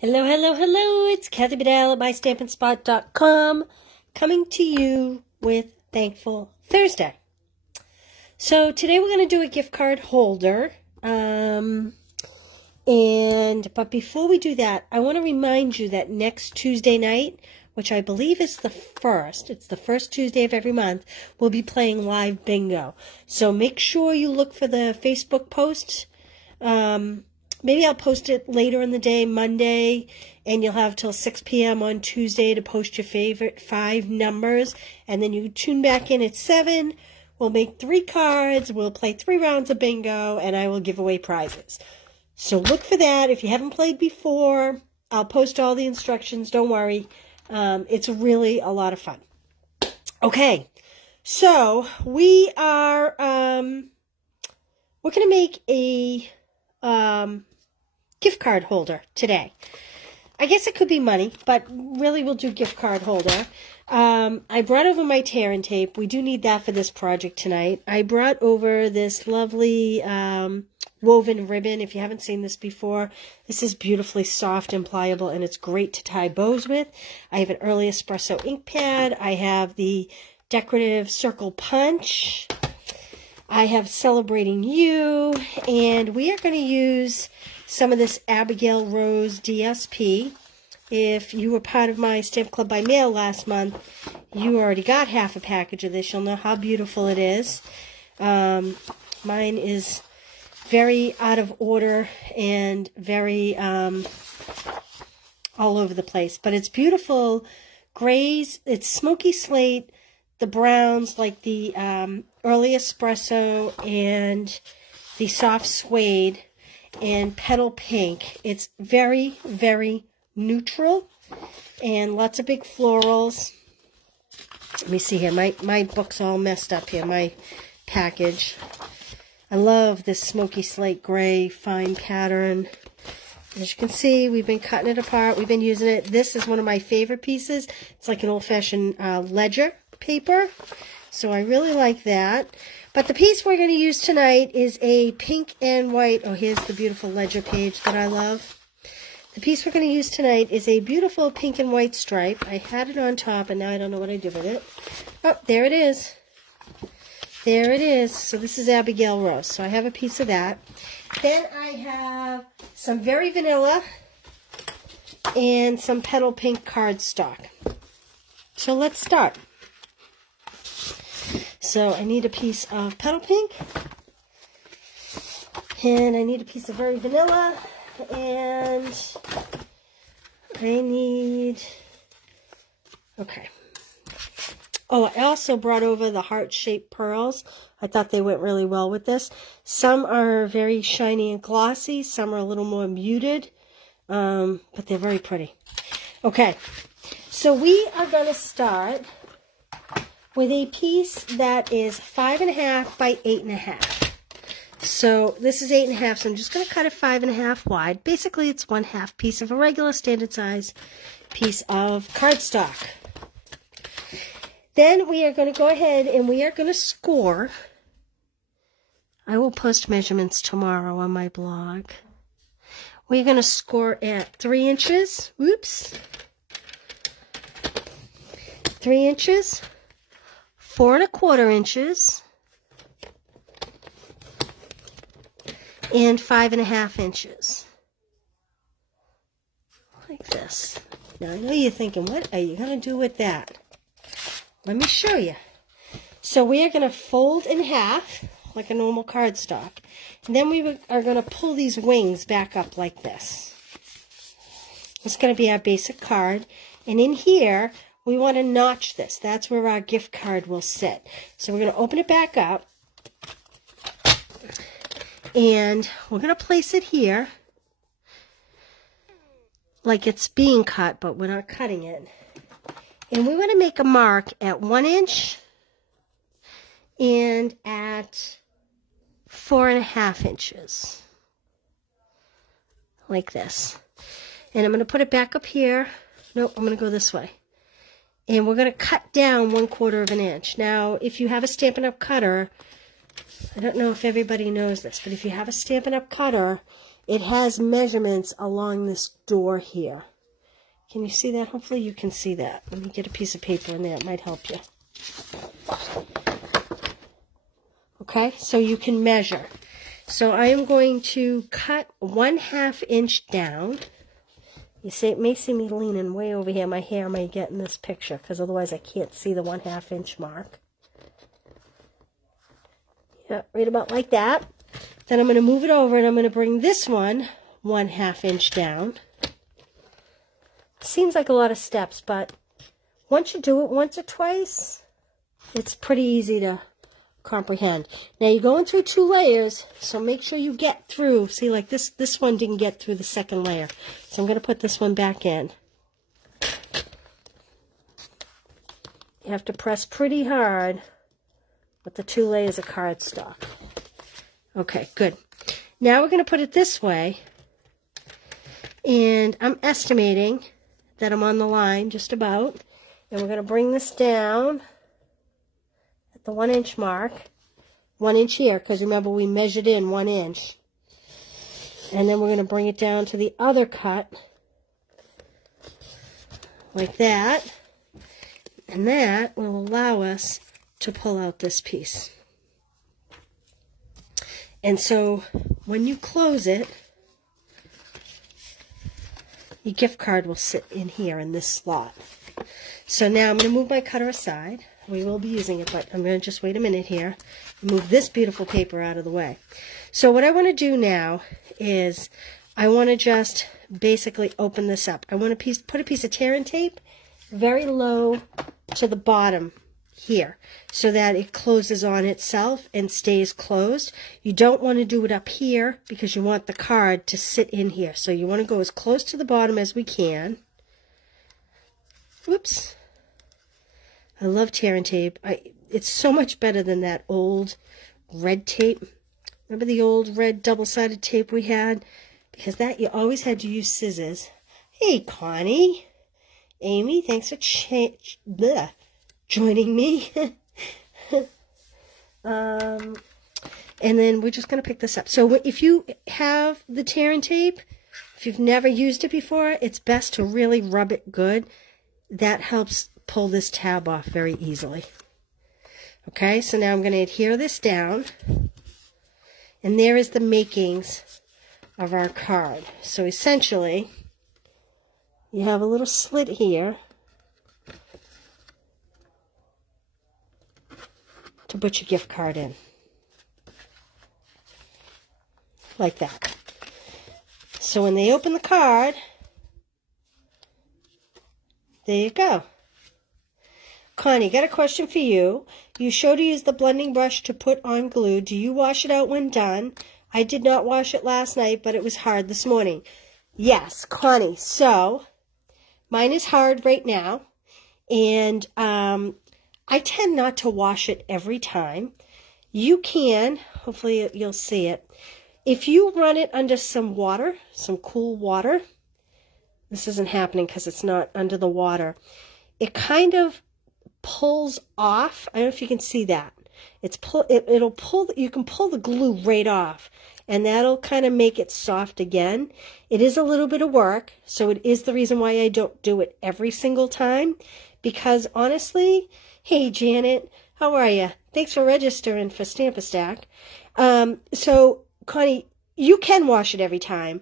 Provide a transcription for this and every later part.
Hello, hello, hello. It's Kathy Bedell at mystampinspot.com coming to you with Thankful Thursday. So today we're going to do a gift card holder. But before we do that, I want to remind you that next Tuesday night, which I believe is the first, it's the first Tuesday of every month, we'll be playing live bingo. So make sure you look for the Facebook post. Maybe I'll post it later in the day, Monday, and you'll have till 6 p.m. on Tuesday to post your favorite 5 numbers, and then you tune back in at 7. We'll make 3 cards, we'll play 3 rounds of bingo, and I will give away prizes. So look for that. If you haven't played before, I'll post all the instructions, don't worry. It's really a lot of fun. Okay, so we are, we're going to make a gift card holder today. I guess it could be money, but really we'll do gift card holder. I brought over my tear and tape. We do need that for this project tonight. I brought over this lovely woven ribbon. If you haven't seen this before, this is beautifully soft and pliable, and it's great to tie bows with. I have an early espresso ink pad. I have the decorative circle punch. I have Celebrating You, and we are going to use some of this Abigail Rose DSP. If you were part of my Stamp Club by Mail last month, you already got half a package of this. You'll know how beautiful it is. Mine is very out of order and very all over the place, but it's beautiful grays. It's smoky slate, the browns like the early espresso and the soft suede and petal pink. It's very, very neutral and lots of big florals. Let me see here. My book's all messed up here, my package. I love this smoky slate gray fine pattern. As you can see, we've been cutting it apart. We've been using it. This is one of my favorite pieces. It's like an old-fashioned ledger paper. So I really like that. But the piece we're going to use tonight is a pink and white. Oh, here's the beautiful ledger page that I love. The piece we're going to use tonight is a beautiful pink and white stripe. I had it on top, and now I don't know what I did with it. Oh, there it is. There it is. So this is Abigail Rose. So I have a piece of that. Then I have some Very Vanilla and some petal pink cardstock. So let's start. So I need a piece of petal pink, and I need a piece of Very Vanilla, and I need, okay. Oh, I also brought over the heart-shaped pearls. I thought they went really well with this. Some are very shiny and glossy, some are a little more muted, but they're very pretty. Okay, so we are going to start with a piece that is 5.5 by 8.5. So this is 8.5, so I'm just going to cut it 5.5 wide. Basically, it's 1/2 piece of a regular standard size piece of cardstock. Then we are going to go ahead and we are going to score. I will post measurements tomorrow on my blog. We're going to score at 3 inches. Oops. 3 inches. 4 1/4 inches, and 5.5 inches, like this. Now I know you're thinking, what are you going to do with that? Let me show you. So we are going to fold in half, like a normal cardstock, and then we are going to pull these wings back up like this. It's going to be our basic card, and in here, we want to notch this. That's where our gift card will sit. So we're going to open it back up. And we're going to place it here. Like it's being cut, but we're not cutting it. And we want to make a mark at 1 inch and at 4.5 inches. Like this. And I'm going to put it back up here. Nope, I'm going to go this way. And we're going to cut down 1/4 inch. Now, if you have a Stampin' Up! Cutter, I don't know if everybody knows this, but if you have a Stampin' Up! Cutter it has measurements along this door here. Can you see that? Hopefully you can see that. Let me get a piece of paper in there. It might help you. Okay, so you can measure. So I am going to cut 1/2 inch down. You see, it may see me leaning way over here. My hair may get in this picture, because otherwise I can't see the 1/2 inch mark. Yeah, right about like that. Then I'm going to move it over, and I'm going to bring this one 1/2 inch down. Seems like a lot of steps, but once you do it once or twice, it's pretty easy to comprehend. Now you're going through 2 layers, so make sure you get through. See, like this one didn't get through the second layer. So I'm going to put this one back in. You have to press pretty hard with the 2 layers of cardstock. Okay, good. Now we're going to put it this way, and I'm estimating that I'm on the line just about, and we're going to bring this down at the 1 inch mark, 1 inch here, because remember we measured in 1 inch, and then we're going to bring it down to the other cut, like that, and that will allow us to pull out this piece. And so when you close it, your gift card will sit in here in this slot. So now I'm going to move my cutter aside. We will be using it, but I'm going to just wait a minute here. Move this beautiful paper out of the way. So what I want to do now is I want to just basically open this up. I want to put a piece of tear and tape very low to the bottom here so that it closes on itself and stays closed. You don't want to do it up here because you want the card to sit in here. So you want to go as close to the bottom as we can. Whoops. I love tear and tape. It's so much better than that old red tape. Remember the old red double-sided tape we had? Because that you always had to use scissors. Hey, Connie. Amy, thanks for joining me. And then we're just going to pick this up. So if you have the tear and tape, if you've never used it before, it's best to really rub it good. That helps pull this tab off very easily. Okay, so now I'm going to adhere this down. And there is the makings of our card. So essentially, you have a little slit here to put your gift card in. Like that. So when they open the card, there you go. Connie, got a question for you. You show to use the blending brush to put on glue. Do you wash it out when done? I did not wash it last night, but it was hard this morning. Yes, Connie. So, mine is hard right now. And I tend not to wash it every time. You can, hopefully you'll see it. If you run it under some water, some cool water, this isn't happening because it's not under the water, it kind of pulls off. I don't know if you can see that. It'll pull, you can pull the glue right off, and that'll kind of make it soft again. It is a little bit of work, so it is the reason why I don't do it every single time, because honestly, hey Janet, how are you? Thanks for registering for Stamp-A-Stack. So Connie, you can wash it every time.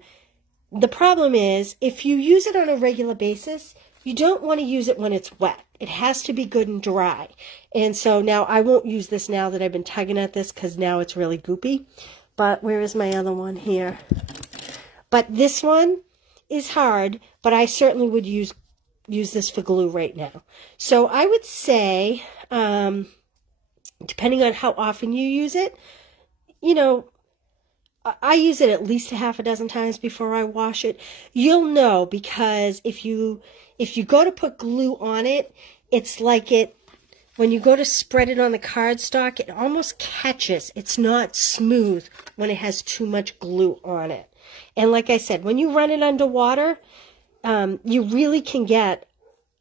The problem is, if you use it on a regular basis, you don't want to use it when it's wet. It has to be good and dry. And so now I won't use this now that I've been tugging at this because now it's really goopy. But where is my other one here? But this one is hard, but I certainly would use this for glue right now. So I would say, depending on how often you use it, you know, I use it at least a half a dozen times before I wash it. You'll know, because if you go to put glue on it, it's like when you go to spread it on the cardstock, it almost catches. It's not smooth when it has too much glue on it. And like I said, when you run it under water, you really can get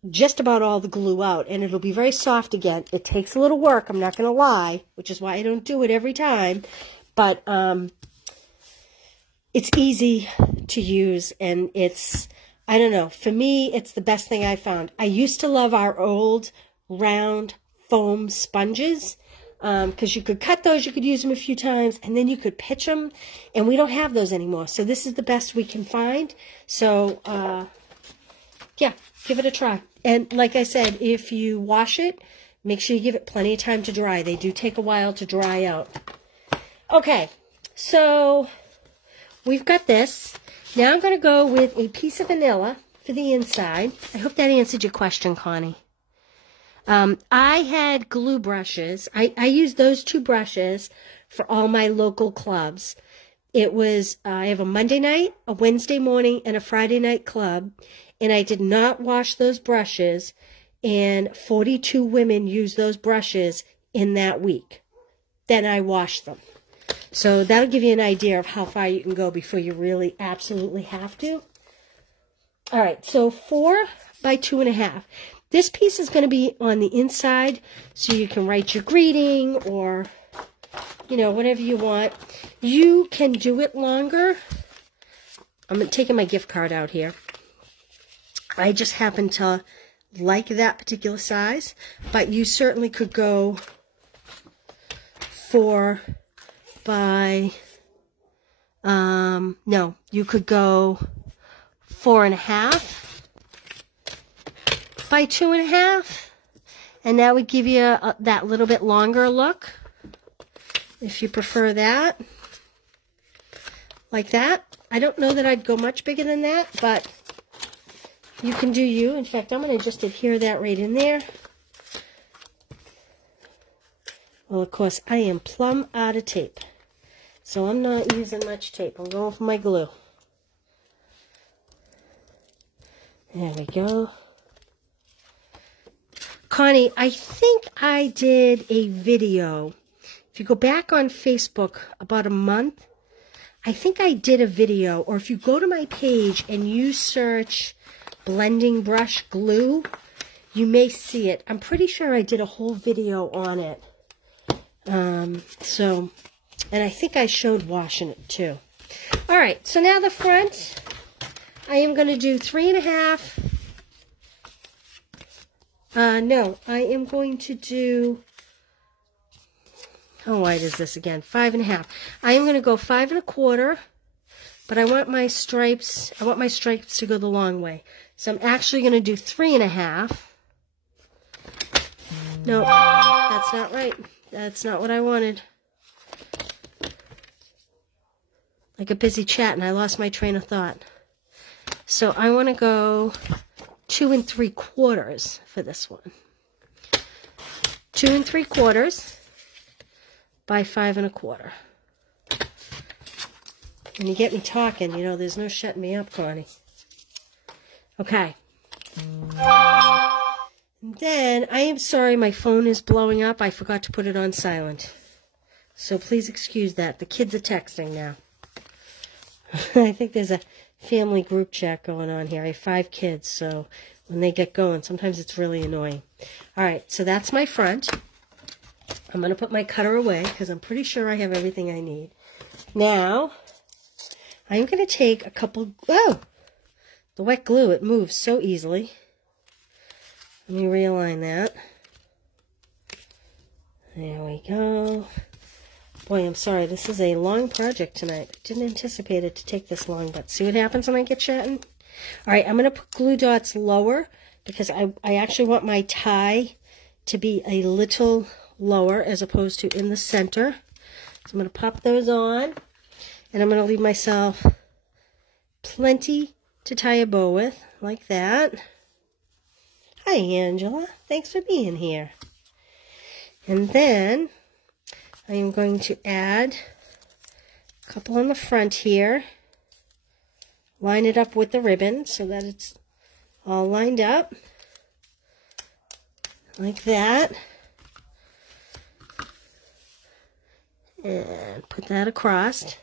just about all the glue out, and it'll be very soft again. It takes a little work, I'm not going to lie, which is why I don't do it every time. But it's easy to use, and it's, I don't know, for me, it's the best thing I found. I used to love our old round foam sponges, because you could cut those, you could use them a few times, and then you could pitch them, and we don't have those anymore. So this is the best we can find. So, yeah, give it a try. And like I said, if you wash it, make sure you give it plenty of time to dry. They do take a while to dry out. Okay, so we've got this. Now I'm going to go with a piece of vanilla for the inside. I hope that answered your question, Connie. I had glue brushes. I used those two brushes for all my local clubs. It was, I have a Monday night, a Wednesday morning, and a Friday night club, and I did not wash those brushes, and 42 women used those brushes in that week. Then I washed them. So that'll give you an idea of how far you can go before you really absolutely have to. All right, so 4 by 2.5. This piece is going to be on the inside, so you can write your greeting or, you know, whatever you want. You can do it longer. I'm taking my gift card out here. I just happen to like that particular size, but you certainly could go 4 by, no, you could go 4.5 by 2.5, and that would give you that little bit longer look, if you prefer that, like that. I don't know that I'd go much bigger than that, but you can do you. In fact, I'm going to just adhere that right in there. Well, of course, I am plumb out of tape, so I'm not using much tape. I'm going for my glue. There we go. Connie, I think I did a video. If you go back on Facebook about a month, I think I did a video, or if you go to my page and you search blending brush glue, you may see it. I'm pretty sure I did a whole video on it. And I think I showed washing it too. All right, so now the front, I am going to do 3.5. No, I am going to do, how wide is this again? 5.5. I am going to go 5.25, but I want my stripes to go the long way. So I'm actually going to do 3.5. No, that's not right. That's not what I wanted. I got busy chatting. I lost my train of thought. So I want to go 2 3/4 for this one. 2 3/4 by 5.25. And you get me talking, you know, there's no shutting me up, Connie. Okay. And then, I am sorry my phone is blowing up. I forgot to put it on silent. So please excuse that. The kids are texting now. I think there's a family group chat going on here. I have 5 kids, so when they get going, sometimes it's really annoying. All right, so that's my front. I'm going to put my cutter away because I'm pretty sure I have everything I need. Now, I'm going to take a couple, oh, the wet glue, it moves so easily. Let me realign that. There we go. Boy, I'm sorry, this is a long project tonight. I didn't anticipate it to take this long, but see what happens when I get chatting? All right, I'm going to put glue dots lower because I actually want my tie to be a little lower as opposed to in the center. So I'm going to pop those on, and I'm going to leave myself plenty to tie a bow with, like that. Hi, Angela. Thanks for being here. And then I am going to add a couple on the front here. Line it up with the ribbon so that it's all lined up. Like that. And put that across.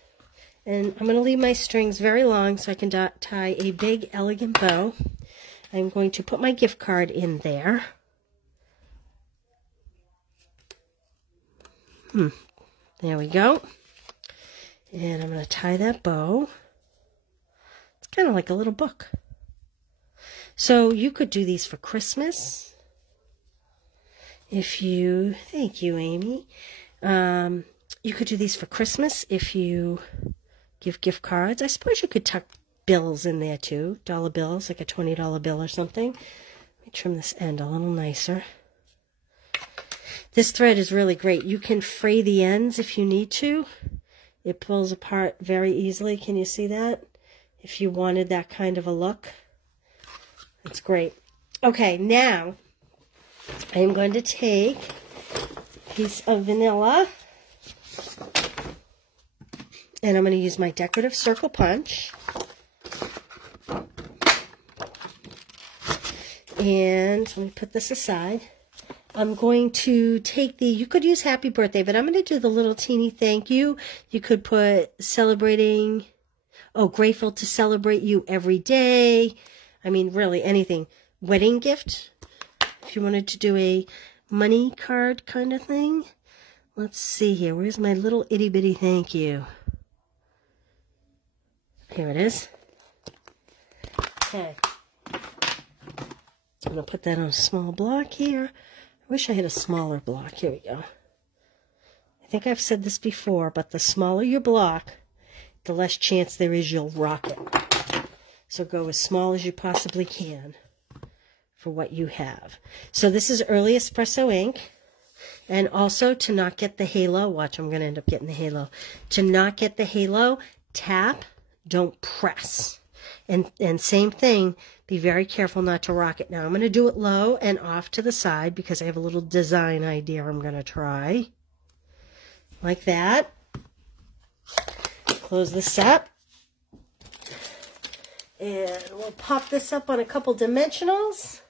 And I'm going to leave my strings very long so I can tie a big, elegant bow. I'm going to put my gift card in there. There we go. And I'm going to tie that bow. kind of like a little book. So you could do these for Christmas. Thank you, Amy. You could do these for Christmas if you give gift cards. I suppose you could tuck bills in there too, dollar bills, like a $20 bill or something. Let me trim this end a little nicer. This thread is really great. You can fray the ends if you need to. It pulls apart very easily. Can you see that? If you wanted that kind of a look. It's great. Okay, now I am going to take a piece of vanilla and I'm going to use my decorative circle punch. And let me put this aside. I'm going to take you could use happy birthday, but I'm going to do the little teeny thank you. You could put grateful to celebrate you every day. I mean, really anything. Wedding gift. If you wanted to do a money card kind of thing. Let's see here. Where's my little itty bitty thank you? Here it is. Okay. I'm going to put that on a small block here. I wish I had a smaller block. Here we go. I think I've said this before, but the smaller your block, the less chance there is you'll rock it. So go as small as you possibly can for what you have. So this is early espresso ink. And also to not get the halo, watch, I'm going to end up getting the halo. To not get the halo, tap, don't press. And same thing, be very careful not to rock it. Now I'm going to do it low and off to the side because I have a little design idea I'm going to try. Like that. Close this up. And we'll pop this up on a couple dimensionals.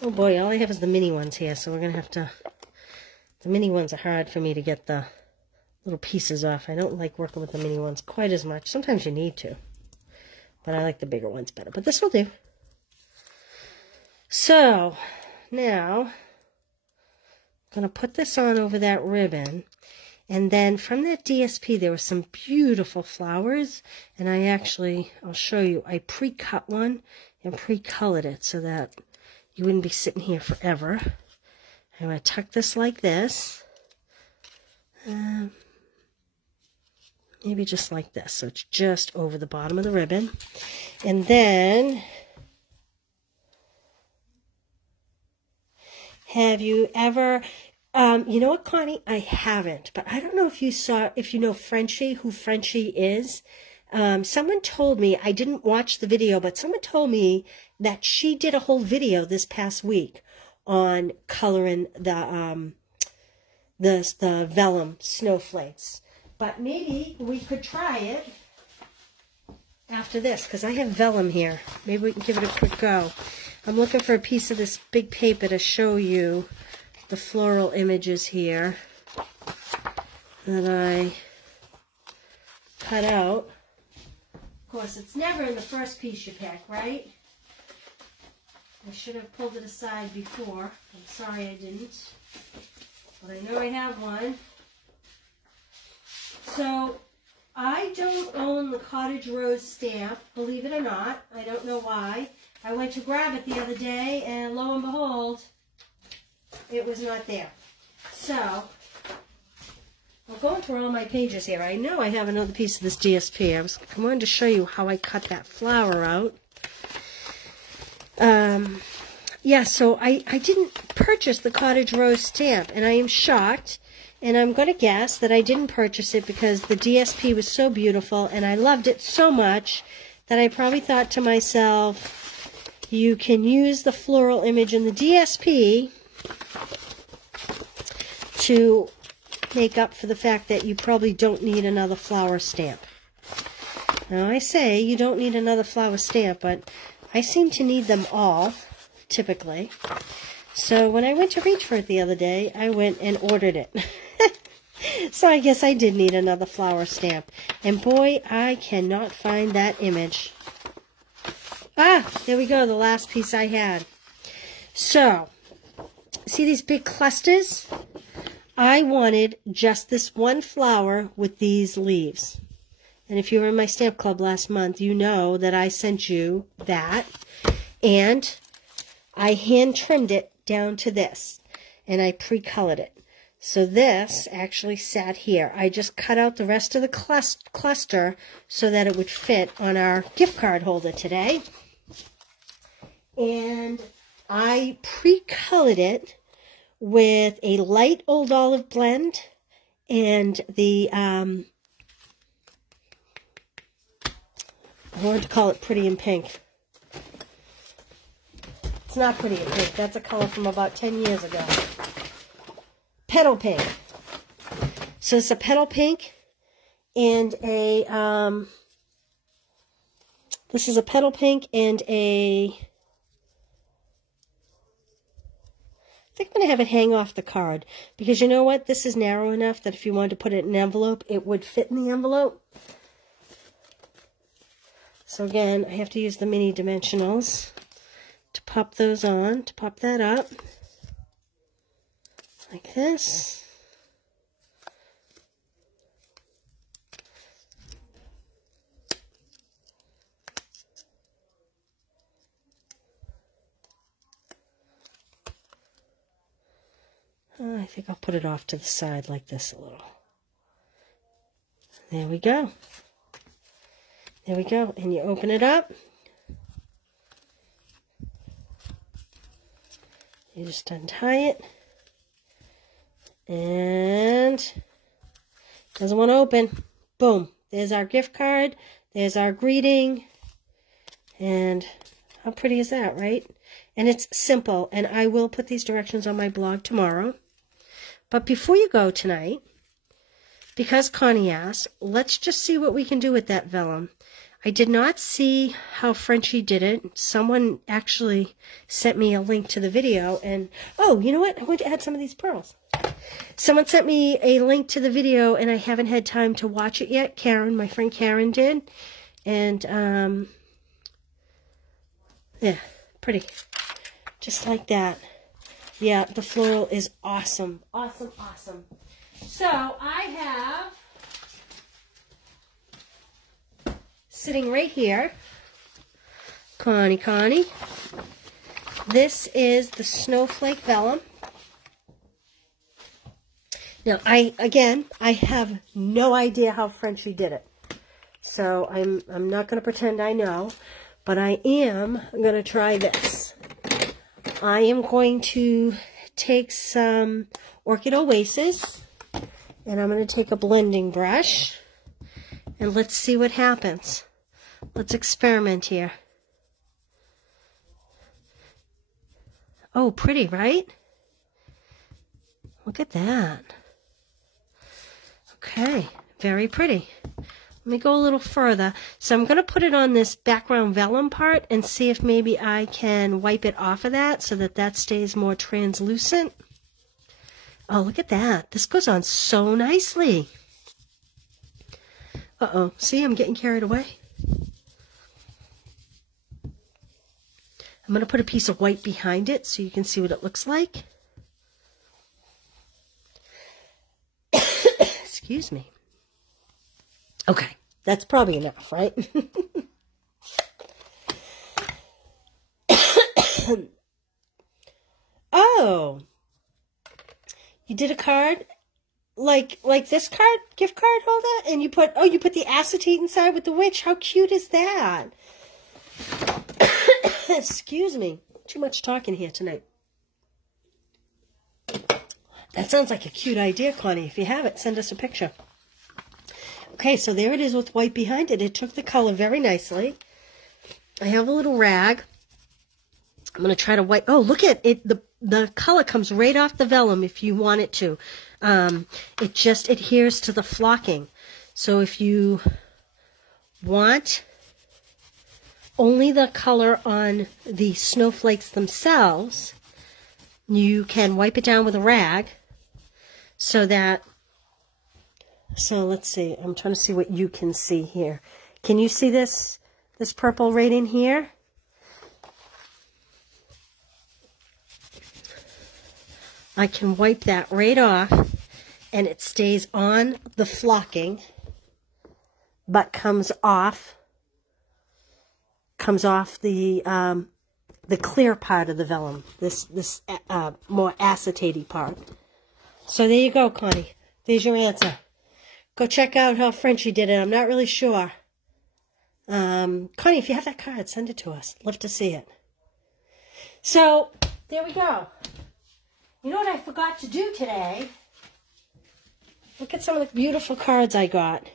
Oh boy, all I have is the mini ones here, so we're going to have to... The mini ones are hard for me to get the little pieces off. I don't like working with the mini ones quite as much. Sometimes you need to. But I like the bigger ones better. But this will do. So, now, I'm going to put this on over that ribbon. And then from that DSP, there were some beautiful flowers. And I'll show you, I pre-cut one and pre-colored it so that you wouldn't be sitting here forever. I'm going to tuck this like this. Maybe just like this. So it's just over the bottom of the ribbon. And then, have you ever, you know what, Connie? I haven't. But I don't know if you know Frenchie, who Frenchie is. Someone told me, I didn't watch the video, but someone told me that she did a whole video this past week on coloring the vellum snowflakes. But maybe we could try it after this, because I have vellum here. Maybe we can give it a quick go. I'm looking for a piece of this big paper to show you the floral images here that I cut out. Of course, it's never in the first piece you pick, right? I should have pulled it aside before. I'm sorry I didn't. But I know I have one. So, I don't own the Cottage Rose stamp, believe it or not. I don't know why. I went to grab it the other day, and lo and behold, it was not there. So, I'm going through all my pages here. I know I have another piece of this DSP. I wanted to show you how I cut that flower out. Yeah, so I didn't purchase the Cottage Rose stamp, and I am shocked. And I'm going to guess that I didn't purchase it because the DSP was so beautiful and I loved it so much that I probably thought to myself, you can use the floral image in the DSP to make up for the fact that you probably don't need another flower stamp. Now I say you don't need another flower stamp, but I seem to need them all, typically. So when I went to reach for it the other day, I went and ordered it. So I guess I did need another flower stamp. And boy, I cannot find that image. Ah, there we go, the last piece I had. So, see these big clusters? I wanted just this one flower with these leaves. And if you were in my stamp club last month, you know that I sent you that. And I hand trimmed it down to this. And I pre-colored it. So this actually sat here. I just cut out the rest of the cluster so that it would fit on our gift card holder today. And I pre-colored it with a light Old Olive blend and the, I wanted to call it Pretty in Pink. It's not Pretty in Pink. That's a color from about 10 years ago. Petal Pink. So it's a Petal Pink and a, this is a Petal Pink and a, I think I'm going to have it hang off the card. Because you know what? This is narrow enough that if you wanted to put it in an envelope, it would fit in the envelope. So again, I have to use the mini dimensionals to pop those on, to pop that up. Like this. I think I'll put it off to the side like this a little. There we go. There we go. And you open it up. You just untie it. And doesn't want to open. Boom. There's our gift card. There's our greeting. And how pretty is that, right? And it's simple. And I will put these directions on my blog tomorrow. But before you go tonight, because Connie asked, let's just see what we can do with that vellum. I did not see how Frenchie did it. Someone actually sent me a link to the video. And, oh, you know what? I'm going to add some of these pearls. Someone sent me a link to the video, and I haven't had time to watch it yet. Karen, my friend Karen did. And, yeah, pretty. Just like that. Yeah, the floral is awesome. Awesome, awesome. So, I have, sitting right here, Connie. This is the Snowflake Vellum. Now, I have no idea how Frenchie did it. So, I'm not going to pretend I know, but I am going to try this. I am going to take some Orchid Oasis, and I'm going to take a blending brush, and let's see what happens. Let's experiment here. Oh, pretty, right? Look at that. Okay, very pretty. Let me go a little further. So I'm going to put it on this background vellum part and see if maybe I can wipe it off of that so that that stays more translucent. Oh, look at that. This goes on so nicely. Uh-oh. See, I'm getting carried away. I'm going to put a piece of white behind it so you can see what it looks like. Excuse me. Okay, that's probably enough, right? Oh, you did a card like this card, gift card holder, and you put the acetate inside with the witch. How cute is that? Excuse me, too much talking here tonight. That sounds like a cute idea, Connie. If you have it, send us a picture. Okay, so there it is with white behind it. It took the color very nicely. I have a little rag. I'm going to try to wipe. Oh, look at it. The color comes right off the vellum if you want it to. It just adheres to the flocking. So if you want only the color on the snowflakes themselves, you can wipe it down with a rag so that... So let's see. I'm trying to see what you can see here. Can you see this purple right in here? I can wipe that right off, and it stays on the flocking but comes off the clear part of the vellum, this more acetaty part. So there you go, Connie. There's your answer. Go check out how Frenchie did it. I'm not really sure. Connie, if you have that card, send it to us. Love to see it. So there we go. You know what I forgot to do today? Look at some of the beautiful cards I got.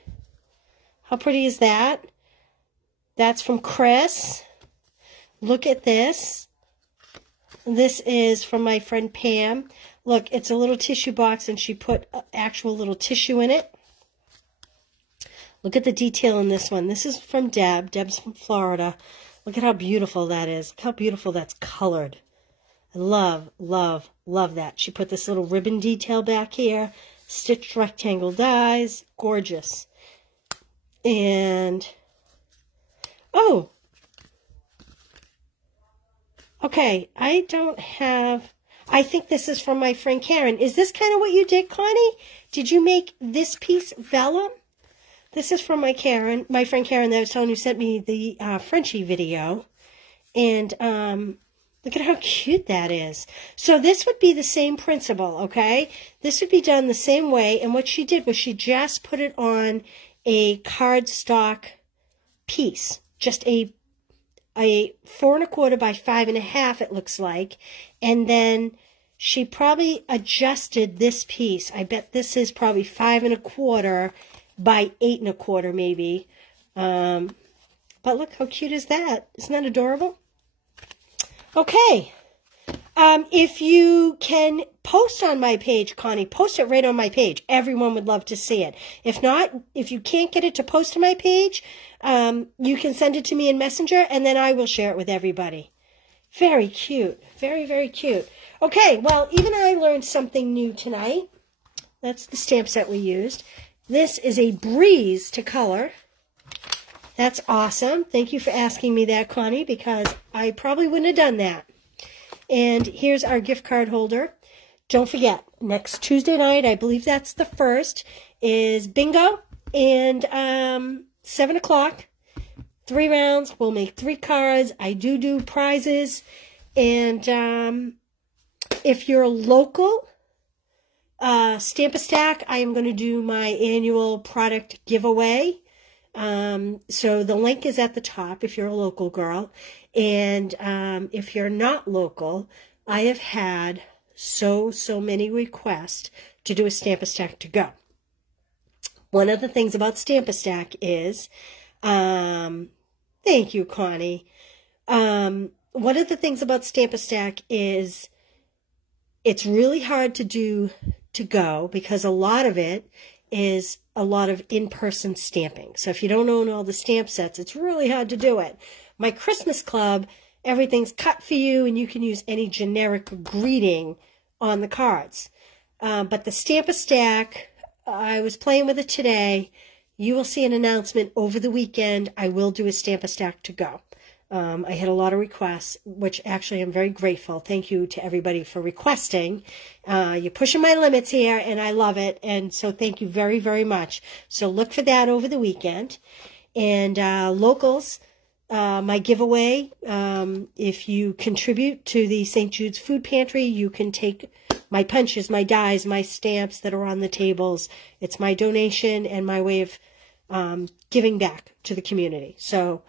How pretty is that? That's from Chris. Look at this. This is from my friend Pam. Look, it's a little tissue box, and she put actual little tissue in it. Look at the detail in this one. This is from Deb. Deb's from Florida. Look at how beautiful that is. Look how beautiful that's colored. I love, love, love that. She put this little ribbon detail back here. Stitched rectangle dies. Gorgeous. And, oh, okay, I don't have, I think this is from my friend Karen. Is this kind of what you did, Connie? Did you make this piece vellum? This is from my friend Karen that I was telling you sent me the Frenchie video. And look at how cute that is. So this would be the same principle, okay? This would be done the same way. And what she did was she just put it on a cardstock piece. Just a 4 1/4 by 5 1/2, it looks like. And then she probably adjusted this piece. I bet this is probably 5 1/4 by 8 1/4 maybe. But look, how cute is that? Isn't that adorable? Okay. If you can post on my page, Connie, post it right on my page. Everyone would love to see it. If not, if you can't get it to post to my page, you can send it to me in Messenger, and then I will share it with everybody. Very cute. Very, very cute. Okay, well, even I learned something new tonight. That's the stamp set we used. This is a breeze to color. That's awesome. Thank you for asking me that, Connie, because I probably wouldn't have done that. And here's our gift card holder. Don't forget, next Tuesday night, I believe that's the 1st, is bingo. And 7 o'clock, 3 rounds. We'll make 3 cards. I do prizes. And if you're local, Stamp-A-Stack, I am going to do my annual product giveaway. So the link is at the top if you're a local girl. And if you're not local, I have had so many requests to do a Stamp-A-Stack to go. One of the things about Stamp-A-Stack is, thank you, Connie. One of the things about Stamp-A-Stack is it's really hard to do to go because a lot of it is a lot of in-person stamping. So if you don't own all the stamp sets, it's really hard to do it. My Christmas club, everything's cut for you, and you can use any generic greeting on the cards. But the Stamp-A-Stack, I was playing with it today. You will see an announcement over the weekend. I will do a Stamp-A-Stack to go. I had a lot of requests, which actually I'm very grateful. Thank you to everybody for requesting. You're pushing my limits here, and I love it. And so thank you very, very much. So look for that over the weekend. And locals, my giveaway, if you contribute to the St. Jude's Food Pantry, you can take my punches, my dies, my stamps that are on the tables. It's my donation and my way of giving back to the community. So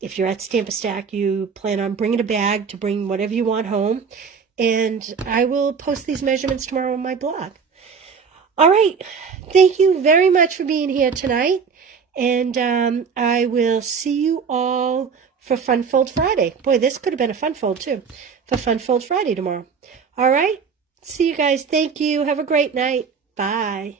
if you're at Stamp-A-Stack, you plan on bringing a bag to bring whatever you want home. And I will post these measurements tomorrow on my blog. All right. Thank you very much for being here tonight. And I will see you all for Fun Fold Friday. Boy, this could have been a fun fold, too. For Fun Fold Friday tomorrow. All right. See you guys. Thank you. Have a great night. Bye.